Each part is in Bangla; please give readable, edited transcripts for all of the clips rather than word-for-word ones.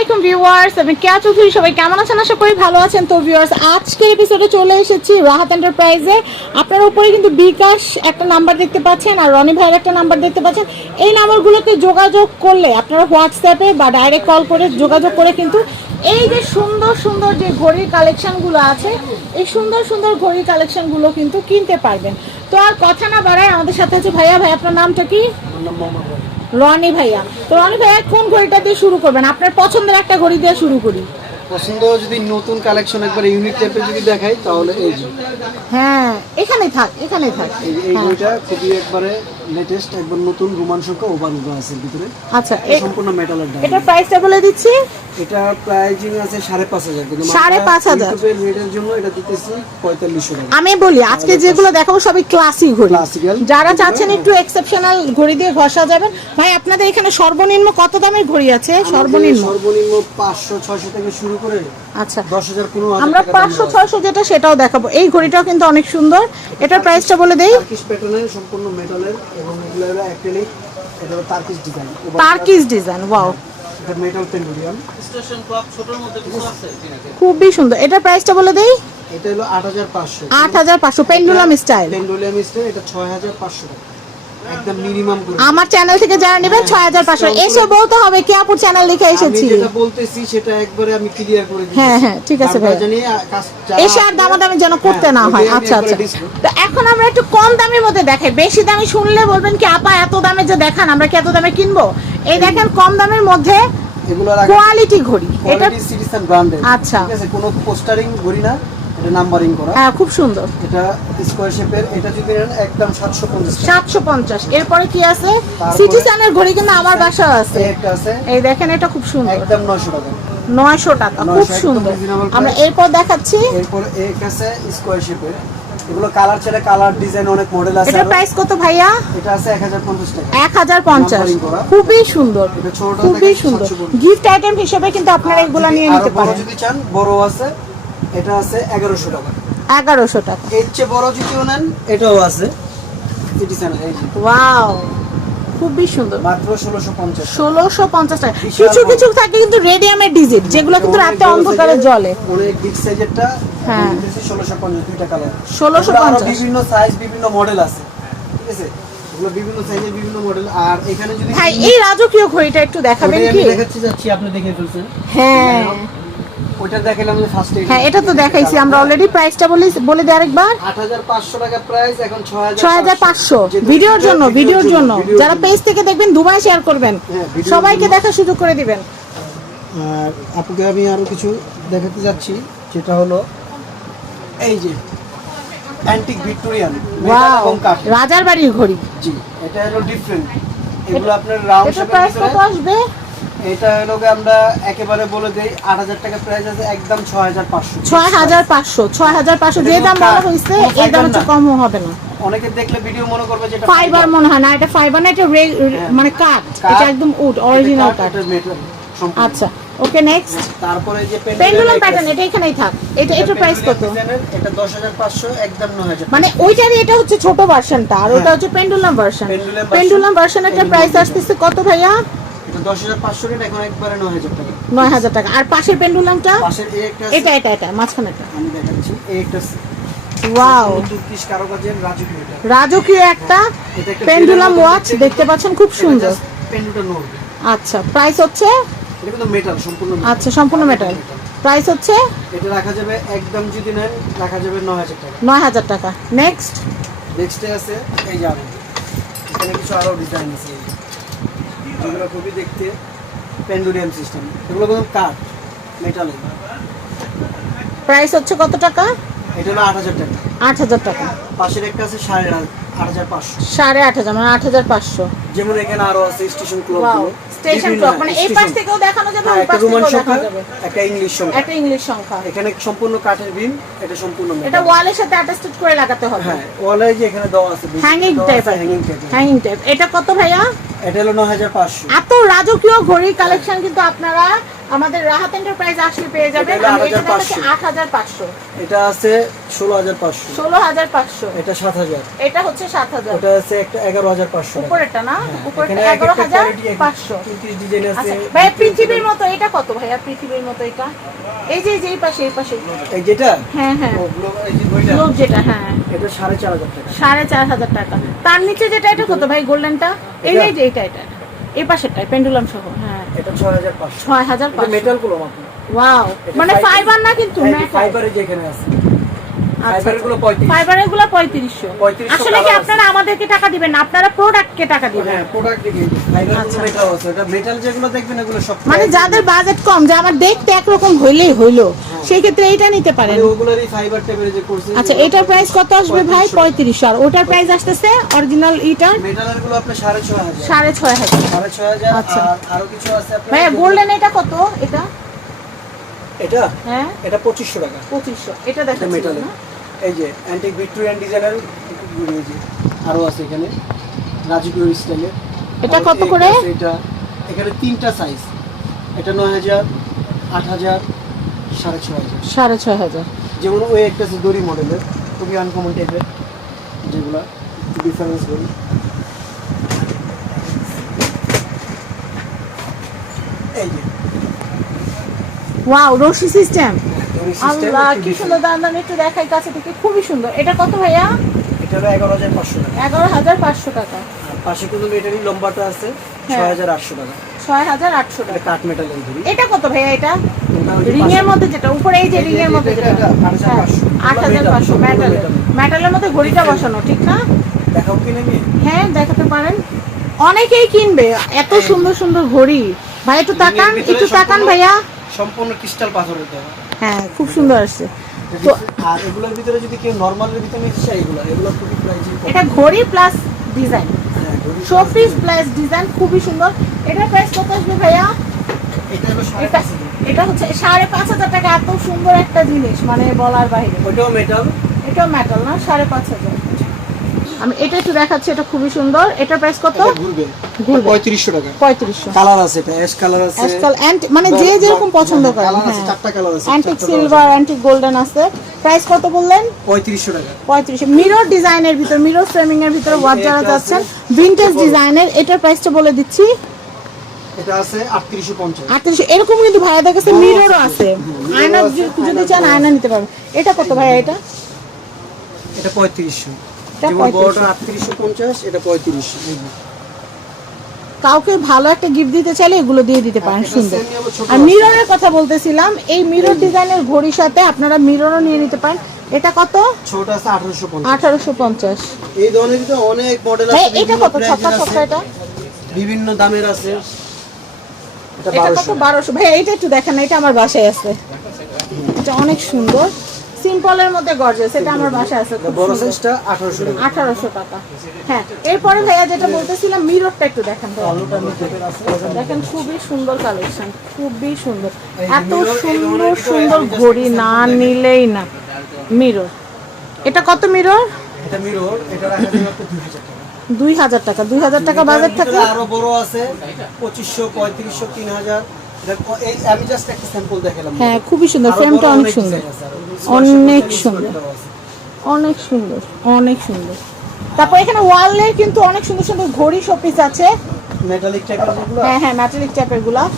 আসসালামু ভিউয়ার্স, আমি কেয়া চৌধুরী। সবাই কেমন আছেন? আশা করি ভালো আছেন। তো ভিউয়ার্স, আজকের এপিসোডে চলে এসেছি রাহাত এন্টারপ্রাইজে। আপনার উপরে কিন্তু বিকাশ একটা নাম্বার দেখতে পাচ্ছেন আর রনি ভাইয়ের একটা নাম্বার দেখতে পাচ্ছেন। এই নাম্বারগুলোতে যোগাযোগ করলে আপনারা হোয়াটসঅ্যাপে বা ডাইরেক্ট কল করে যোগাযোগ করে কিন্তু এই যে সুন্দর সুন্দর যে ঘড়ির কালেকশনগুলো আছে, এই সুন্দর সুন্দর ঘড়ির কালেকশনগুলো কিন্তু কিনতে পারবেন। তো আর কথা না বাড়ায়, আমাদের সাথে আছে ভাইয়া। ভাই, আপনার নামটা কি? রনি ভাইয়া। তো রনি ভাইয়া, কোন ঘড়িটা দিয়ে শুরু করবেন? আপনার পছন্দের একটা ঘড়ি দিয়ে শুরু করি। পছন্দ যদি নতুন কালেকশন একবার ইউনিক টাইপের যদি দেখাই তাহলে এই যে হ্যাঁ, এখানে থাক, এখানে থাক। এই ঘড়িটা খুবই একবারে লেটেস্ট, একবার নতুন রোমান সংখ্যা ওভার আছে ভিতরে। আচ্ছা, সম্পূর্ণ মেটালের ডায়াল। এটা প্রাইসটা বলে দিচ্ছি। এটা প্রাইজিং আছে 5,500 কিন্তু 5,500 ইউটিউবের রেটের জন্য এটা দিতেছি 4500 টাকা। আমি বলি, আজকে যেগুলো দেখাবো সবই ক্লাসিক ঘড়ি। ক্লাসিক্যাল যারা চাচ্ছেন একটু এক্সেপশনাল ঘড়ি দিয়ে ঘষা যাবেন। ভাই, আপনাদের এখানে সর্বনিম্ন কত দামের ঘড়ি আছে? সর্বনিম্ন 500-600 থেকে শুরু করে আচ্ছা 10,000 15,000 আমরা টাকা 500-600 যেটা সেটাও দেখাবো। এই ঘড়িটাও কিন্তু অনেক সুন্দর। এটার প্রাইসটা বলে দেই। টার্কিশ প্যাটার্নের সম্পূর্ণ মেটালের এবং এগুলো হলো অ্যাক্রিলিক, এটা হলো Turkish design. Turkish design, wow, এটা মেটাল পেন্ডুলিয়াম। খুবই সুন্দর। এটার প্রাইসটা বলে দেই। এটা হলো 8,500। 8,500 পেন্ডুলাম স্টাইল। পেন্ডুলিয়াম স্টাইল, এটা 6,500 টাকা একদম মিনিমাম করে। আমার চ্যানেল থেকে যারা নেবেন 6,500। এসে বলতে হবে কি আপুর চ্যানেল লিখে এসেছি। আমি যেটা বলতেছি সেটা একবারে আমি ক্লিয়ার করে দিই। হ্যাঁ হ্যাঁ, ঠিক আছে ভাই। এসে আর দামাদামি যেন করতে না হয়। আচ্ছা আচ্ছা, তো এখন আমরা একটু কম দামের মধ্যে দেখাই। বেশি দামি শুনলে বলবেন কি আপা এত দামে যে দেখান, আমরা কি এত দামে কিনবো? এই দেখেন কম দামের মধ্যে এগুলো কোয়ালিটি ঘড়ি। এটা কোয়ালিটি সিটিজেন ব্র্যান্ডের। আচ্ছা, ঠিক আছে, কোনো পোস্টারিং ঘড়ি না, এটা নাম্বারিং করা। হ্যাঁ, খুব সুন্দর। এটা স্কয়ার শেপের, এটা যদি নেন একদম 750 টাকা। 750। এরপরে কি আছে? সিটিজেনের ঘড়ি কিন্তু আমার বাসায় আছে। একটা আছে, এই দেখেন, এটা খুব সুন্দর, একদম 900 টাকা। 900 টাকা, খুব সুন্দর। আমরা এরপর দেখাচ্ছি। এরপর এক আছে স্কয়ার শেপের, এগুলো কালার ছেড়ে কালার ডিজাইন অনেক মডেল আছে। এটার প্রাইস কত ভাইয়া? এটা আছে 1,050 টাকা। 1,050, খুবই সুন্দর, এটা ছোটটা খুবই দেখেন সুন্দর। 750। গিফট আইটেম হিসেবে কিন্তু আপনারা এগুলো নিয়ে নিতে আর বড় পারেন। যদি চান বড় আছে, এটা আছে 1100 টাকা। 1100 টাকা। এর চেয়ে বড় যদিও নেন এটাও আছে সিটিজেন, এই যে ওয়াও, খুবই সুন্দর। মাত্র 1650। 1650 টাকা। কিছু কিছু থাকে কিন্তু রেডিয়ামের ডিজিট, যেগুলো কিন্তু রাতে অন্ধকারে জ্বলে। অনেক বিগ সাইজেরটা হ্যাঁ, 1650 দুইটা কালার। 1650। বিভিন্ন সাইজ বিভিন্ন মডেল আছে, ঠিক আছে, এগুলো বিভিন্ন সাইজের বিভিন্ন মডেল। আর এখানে যদি ভাই এই রাজকীয় ঘড়িটা একটু দেখাবেন কি? আমি দেখাচ্ছি যাচ্ছি, আপনি দেখে ফেলছেন। হ্যাঁ ওইটা দেখালাম যে ফার্স্ট এইটা। হ্যাঁ, এটা তো দেখাইছি আমরা অলরেডি। প্রাইসটা বলে দিই আরেকবার। 8,500 টাকা প্রাইস, এখন 6,500। ভিডিওর জন্য, ভিডিওর জন্য যারা পেজ থেকে দেখবেন দুবাই শেয়ার করবেন, সবাইকে দেখার সুযোগ করে দিবেন। আর আপনাকে আমি আরো কিছু দেখাতে যাচ্ছি, যেটা হলো এই যে অ্যান্টিক ভিক্টোরিয়ান মেটাল এবং কাঠ। রাজার বাড়ির ঘড়ি। জি, এটা হলো ডিফারেন্ট। এগুলো আপনার রাউন্ড এটা শেপের প্রাইস ভিতরে। কত আসবে? এটা হলো আমরা একেবারে বলে দেই 8,000 টাকা প্রাইস আছে, একদম 6,500। 6,500 যে দাম বলা হয়েছে এই দাম একটু কম হবে না। অনেকে দেখলে ভিডিও মনে করবে যেটা ফাইবার মনে হয় না, এটা ফাইবার না, এটা মানে কাঠ। এটা একদম উড, অরিজিনাল কাঠ। এটা মেটাল সম্পূর্ণ। আচ্ছা, ওকে, নেক্সট। তারপরে যে পেন্ডুলাম প্যাটার্ন, এটা এখানেই থাক। এটার প্রাইস কত? এটা 10,500, একদম 9,000। মানে ওইটারই এটা হচ্ছে ছোট ভার্সনটা, আর ওটা হচ্ছে পেন্ডুলাম ভার্সন। পেন্ডুলাম ভার্সনের প্রাইস আসছে কত ভাইয়া? এটা 10,500 রেট, এখন একবারে 9,000 টাকা। 9,000 টাকা। আর পাশের পেন্ডুলামটা? পাশের এটা মাঝখানেটা আমি দেখাচ্ছি। একটা ওয়াও, তুর্কিশ কারুকাজের রাজকীয়, রাজকীয় একটা পেন্ডুলাম ওয়াচ দেখতে পাচ্ছেন, খুব সুন্দর। পেন্ডুটা নড়বে। আচ্ছা, প্রাইস হচ্ছে? এটা কিন্তু মেটাল সম্পূর্ণ। আচ্ছা, সম্পূর্ণ মেটাল। প্রাইস হচ্ছে? এটা রাখা যাবে একদম যদি নেন রাখা যাবে 9,000 টাকা। 9,000 টাকা। নেক্সট নেক্সটে আছে এই যে এখানে কিছু আরো ডিজাইন আছে, যেগুলো খুবই দেখতে পেন্ডুলিয়াম সিস্টেম। এগুলো কিন্তু কাঠ মেটালে। প্রাইস হচ্ছে কত টাকা? এটা হলো 8,000 টাকা। 8,000 টাকা। পাশের একটা আছে 8,500। 8,500 মানে 8,500। যেমন এখানে আরো আছে স্টেশন ক্লক। স্টেশন ক্লক মানে এই পাশ থেকেও দেখানো যাবে, ওই পাশ থেকেও দেখানো যাবে। একটা ইংলিশ সংখ্যা, একটা ইংলিশ সংখ্যা। এখানে সম্পূর্ণ কাঠের বিম, এটা সম্পূর্ণ মেটাল। এটা ওয়ালের সাথে অ্যাটাচড করে লাগাতে হবে। হ্যাঁ, ওয়ালে যে এখানে দেওয়া আছে হ্যাঙ্গিং টাইপ। Hanging type. এটা কত ভাইয়া? এটা হলো 9,500। এত রাজকীয় ঘড়ির কালেকশন কিন্তু আপনারা আমাদের রাহাত এন্টারপ্রাইজ আসলে পেয়ে যাবেন। আমি এটা দেখাচ্ছি 8,500। এটা আছে 16,500। 16,500। এটা 7,000। এটা হচ্ছে 7,000। ওটা আছে একটা 11,500 টাকা। উপরেরটা না? হ্যাঁ, উপরেরটা এখানে এক একটা quality 11,500। 33 ডিজাইন আছে। আচ্ছা ভাইয়া পৃথিবীর মতো এটা কত ভাইয়া? পৃথিবীর মতো এটা এই যে এই পাশে এই পাশে এই যেটা হ্যাঁ হ্যাঁ ওগুলো এই যে ওইটা গ্লোব যেটা হ্যাঁ এটা 4,500 টাকা। 4,500 টাকা। তার নিচে যেটা এটা কত ভাই গোল্ডেনটা? এই এটা? যে এটা এই পাশেরটা পেন্ডুলাম সহ হ্যাঁ এটা 6,500। 6,500। মেটাল গুলো মাত্র। ওয়াও এটা মানে fiber- ফাইবার না কিন্তু metal। ফাইবারে যেখানে আছে আচ্ছা, ফাইবারের গুলো 35। ফাইবারের গুলো 3500। 3500 আসলে কি কালার আছে। আপনারা আমাদেরকে টাকা দিবেন না, আপনারা প্রোডাক্টকে টাকা দিবেন। হ্যাঁ প্রোডাক্ট দেখে ফাইবার আচ্ছা। গুলো মেটাল আছে। এটা মেটাল যেগুলো দেখবেন এগুলো সব মানে যাদের বাজেট কম যে আমার দেখতে একরকম হইলেই হইলো সেই ক্ষেত্রে এইটা নিতে পারেন। মানে ওগুলোরই ফাইবার টাইপের যে করছে। আচ্ছা এটার প্রাইস কত আসবে ভাই? 3500। আর ওটার প্রাইস আসতেছে অরিজিনাল ইটার মেটালের গুলো আপনি 6,500। 6,500। 6,500। আচ্ছা। আর আরো কিছু আছে আপনার ভাইয়া গোল্ডেন এটা কত? এটা এটা হ্যাঁ এটা 2500 টাকা। 2500। এটা এটা দেখাচ্ছি মেটালের। না? এই যে অ্যান্টিক ভিক্টোরিয়ান ডিজাইনের এই যে আরো আছে এখানে রাজকীয় স্টাইলের। এটা আর কত এই করে? আছে এটা এখানে তিনটা সাইজ। এটা 9,000, 8,000, 6,500। 6,500। যেমন ওই একটা আছে দড়ি মডেলের, খুবই আনকমন টাইপের, যেগুলা ডিফারেন্স করি। এই যে ওয়াও রশি সিস্টেম। দড়ি সিস্টেম আল্লাহ কি সুন্দর, দাম একটু দেখাই কাছে থেকে, খুবই সুন্দর। এটা কত ভাইয়া? এটা হলো 11,500 টাকা। 11,500 টাকা। আর পাশে কিন্তু মেটালি লম্বাটা আছে হ্যাঁ। 6,800 টাকা। 6,800 এটা টাকা। কাঠ মেটালের দড়ি। এটা কত ভাইয়া? এটা এটা ওই যে রিং এর পাশে- মধ্যে যেটা উপরে এই যে এই যে রিং এর মধ্যে এটা, যেটা এটা 8,500 8,500 মেটাল। মেটালের মধ্যে ঘড়িটা বসানো ঠিক না? দেখাও কি নাকি? হ্যাঁ দেখাতে পারেন, অনেকেই কিনবে এত সুন্দর সুন্দর ঘড়ি। ভাই একটু তাকান, ভিতরে একটু তাকান সম্পূর্ণ- ভাইয়া। সম্পূর্ণ ক্রিস্টাল পাথরের দেওয়া। হ্যাঁ খুব সুন্দর আসছে। তো আর এগুলোর ভিতরে যদি কেউ নরমালের ভিতরে নিতে চায় এগুলো খুবই প্রাইসই কম। এটা ঘড়ি প্লাস ডিজাইন, হ্যাঁ, ঘড়ি শোপিস প্লাস ডিজাইন, খুবই সুন্দর। এটার প্রাইস কত আসবে ভাইয়া? এটা হলো এটা 5,500। এটা হচ্ছে 5,500 টাকা। এত সুন্দর একটা জিনিস মানে বলার বাইরে। ওটাও মেটাল। এটাও মেটাল না? 5,500। আমি এটা একটু দেখাচ্ছি, এটা খুবই সুন্দর। এটার প্রাইস কত? এটা ঘুরবে। ঘুরবে। 3500 টাকা। 3500। কালার আছে, এটা অ্যাশ কালার আছে। আজকাল মানে যে যেরকম পছন্দ করেন। কালার আছে, হ্যাঁ চারটা কালার আছে। অ্যান্টিক চারটা সিলভার, অ্যান্টিক গোল্ডেন আছে। প্রাইস কত বললেন? 3500 টাকা। 3500। মিরর ডিজাইনের ভিতর, মিরর ফ্রেমিং এর ভিতরে ওয়াচ যারা এটা যাচ্ছেন আছে। ভিনটেজ ডিজাইনের, এটার প্রাইসটা বলে দিচ্ছি এটা আছে 3850। 3800। এরকম কিন্তু ভাইয়াদের কাছে বড় মিররও আছে। আছে, মিররও আয়না আছে, যদি আয়না চান বড় আয়না নিতে পারবেন। এটা কত ভাইয়া? এটা এটা 3500। এটা যেমন 3500। বড়টা 3850, এটা 3500। এই যে। কাউকে ভালো একটা গিফট দিতে চাইলে এগুলো দিয়ে দিতে পারেন, এটা সুন্দর। same আবার ছোট আর আছে। মিররের কথা বলতেছিলাম, এই মিরর ডিজাইনের ঘড়ির সাথে আপনারা মিররও নিয়ে নিতে পারেন। এটা কত? ছোট আছে 1850। 1850। এই ধরনের কিন্তু অনেক মডেল ভাই আছে। এটা বিভিন্ন কত? price ছক্কা এর ছক্কা আছে, এটা বিভিন্ন দামের আছে। এটা এটা কত? 1200। 1200। ভাই এইটা একটু দেখেন, এটা আমার বাসায় আছে। এটা অনেক সুন্দর, সিম্পলের মধ্যে গর্জিয়াস। এটা আমার বাসায় আছে, খুব বড় সুন্দর। সাইজটা 1800 টাকা। 1800 টাকা। হ্যাঁ এরপরে ভাইয়া যেটা বলতেছিলাম মিররটা একটু দেখেন ভাইয়া। আলুটা নিচের আছে। দেখেন খুবই সুন্দর কালেকশন, খুবই সুন্দর। এই যে এত mirror, এই সুন্দর ধরনের ভিতরে সুন্দর আমি just ঘড়ি example না দেখাই। নিলেই না। মিরর এটা কত? মিরর এটা মিরর, এটা রাখা যাবে আপনার 2000 টাকা। 2,000 টাকা। 2,000 টাকা বাজেট এটার থাকলে ভিতরে আরো বড় আছে 2500, 3500, 3000। এই আমি জাস্ট একটা স্যাম্পল দেখালাম। হ্যাঁ খুবই সুন্দর, আরো ফ্রেমটা বড় অনেক অনেক সুন্দর, design আছে আরো। অনেক Square shape সুন্দর। করতেও আছে। অনেক সুন্দর, অনেক সুন্দর। তারপর এখানে ওয়ালে কিন্তু অনেক সুন্দর সুন্দর ঘড়ি শোপিস আছে। মেটালিক টাইপের যেগুলো হ্যাঁ হ্যাঁ ম্যাটালিক টাইপের গুলা।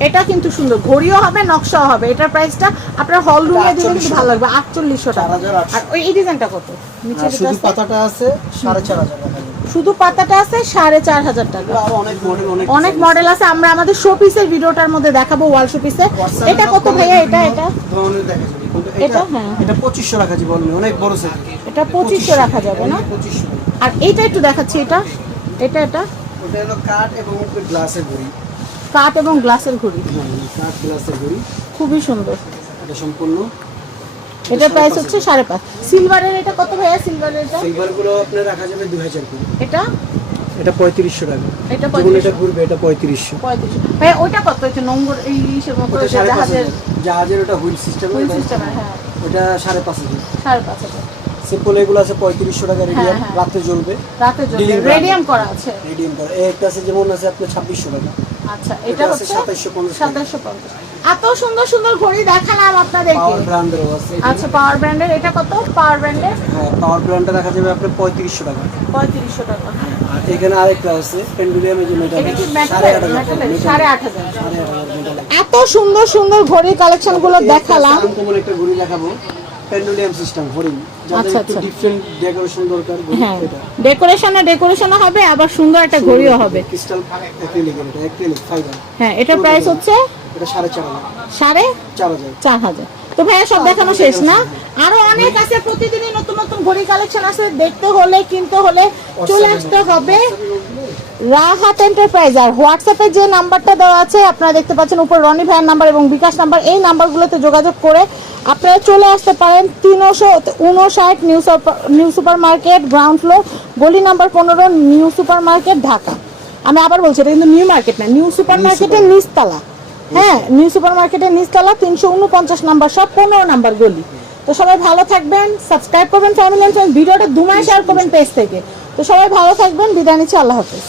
এটা কিন্তু সুন্দর, ঘড়িও হবে নকশাও হবে। এটার প্রাইসটা আপনার হল রুমে দিলে কিন্তু ভালো লাগবে। 4800 টাকা। 4800 আর ওই এই ডিজাইনটা কত? নিচে আর যেটা শুধু আছে? পাতাটা আছে 4500 টাকা। শুধু পাতাটা আছে 4500 টাকা। আরো অনেক মডেল অনেক মডেল আছে, আমরা আমাদের শোপিসের ভিডিওটার মধ্যে দেখাবো, ওয়াল শোপিসে। এটা কত ভাইয়া? এটা এটা ধরনের দেখা যাবে। কিন্তু এটা, এটা হ্যাঁ। এটা 2500 রাখা যাবে বলনি, অনেক বড় সাইজ। এটা 2500 রাখা যাবে না? 2500। আর এইটা একটু দেখাচ্ছি, এটা এটা এটা ওটা হলো কাঠ এবং গ্লাসের ঘড়ি। কাঠ এবং গ্লাসের ঘড়ি, কাঠ গ্লাসের ঘড়ি, খুবই সুন্দর। এটা সম্পূর্ণ। এটার প্রাইস হচ্ছে 5,500। সিলভারের এটা কত ভাইয়া? সিলভারের এটা সিলভার গুলো আপনার রাখা যাবে 2000 করে। এটা এটা 3500 টাকা। এটা যেমন 3500। এটা ঘুরবে, এটা 3500। 3500। ভাইয়া ওইটা কত? এটা নম্বর এই ইসের মতো ওটা যে জাহাজের 5,500। জাহাজের ওটা হুইল সিস্টেম। হুইল সিস্টেমের, হ্যাঁ ওটা 5,500। 5,500। সিম্পল এগুলো আছে 3500 টাকা রেডিয়াম, হ্যাঁ। রাতে জ্বলবে। রাতে জ্বলবে, Dealing রেডিয়াম করা আছে। রেডিয়াম করা। এই একটা আছে যেমন আছে আপনার 2600 টাকা। আচ্ছা এটা হচ্ছে 2750 এত সুন্দর সুন্দর ঘড়ি দেখালাম আপনাদেরকে। পাওয়ার ব্র্যান্ডেরও আছে এখানে। আচ্ছা পাওয়ার ব্র্যান্ডের, এটা কত পাওয়ার ব্র্যান্ডের? হ্যাঁ পাওয়ার ব্র্যান্ডটা দেখা যাবে আপনার 3500 টাকা। 3500 টাকা। আর এখানে আরেকটা আছে পেন্ডুলিয়াম, এই যে মেটাল, এটা কি মেটালের? 8500। মেটাল। এত সুন্দর সুন্দর ঘড়ির কালেকশন গুলো দেখালাম। আনকমন একটা ঘড়ি দেখাবো, পেন্ডুলিয়াম সিস্টেম ঘড়ি, যাদের আচ্ছা, একটু আচ্ছা। ডিফারেন্ট ডেকোরেশন দরকার ঘড়ি হ্যাঁ এটা। ডেকোরেশনও হবে, আবার সুন্দর একটা ঘড়িও হবে। ক্রিস্টাল অ্যাক্রিলিকের, এটা অ্যাক্রিলিক ফাইবার। হ্যাঁ এটার প্রাইস হচ্ছে এটা 4500। 4500। তো ভাইয়া সব দেখানো শেষ না? আরো অনেক আছে, প্রতিদিনই নতুন নতুন ঘড়ি কালেকশন আছে, দেখতে হলে কিনতে হলে চলে আসতে হবে রাহাত এন্টারপ্রাইজ। আর হোয়াটসঅ্যাপে যে নাম্বারটা দেওয়া আছে আপনারা দেখতে পাচ্ছেন উপর, রনি ভাইয়ের নাম্বার এবং বিকাশ নাম্বার, এই নাম্বারগুলোতে যোগাযোগ করে আপনারা চলে আসতে পারেন 359 new super market, ground floor, গলি number 15, new super market, Dhaka. আমি আবার বলছি এটা কিন্তু নিউ মার্কেট না, নিউ সুপার মার্কেটের নিচতলা। হ্যাঁ নিউ সুপার মার্কেটের নিচতলা 349 নাম্বার, সব 15 নাম্বার গলি। তো সবাই ভালো থাকবেন, সাবস্ক্রাইব করবেন ফ্যামিলি এন্ড ফ্রেন্ডস, ভিডিওটা 2 মাস শেয়ার করবেন পেজ থেকে। তো সবাই ভালো থাকবেন, বিদায় নিচ্ছি, আল্লাহ হাফেজ।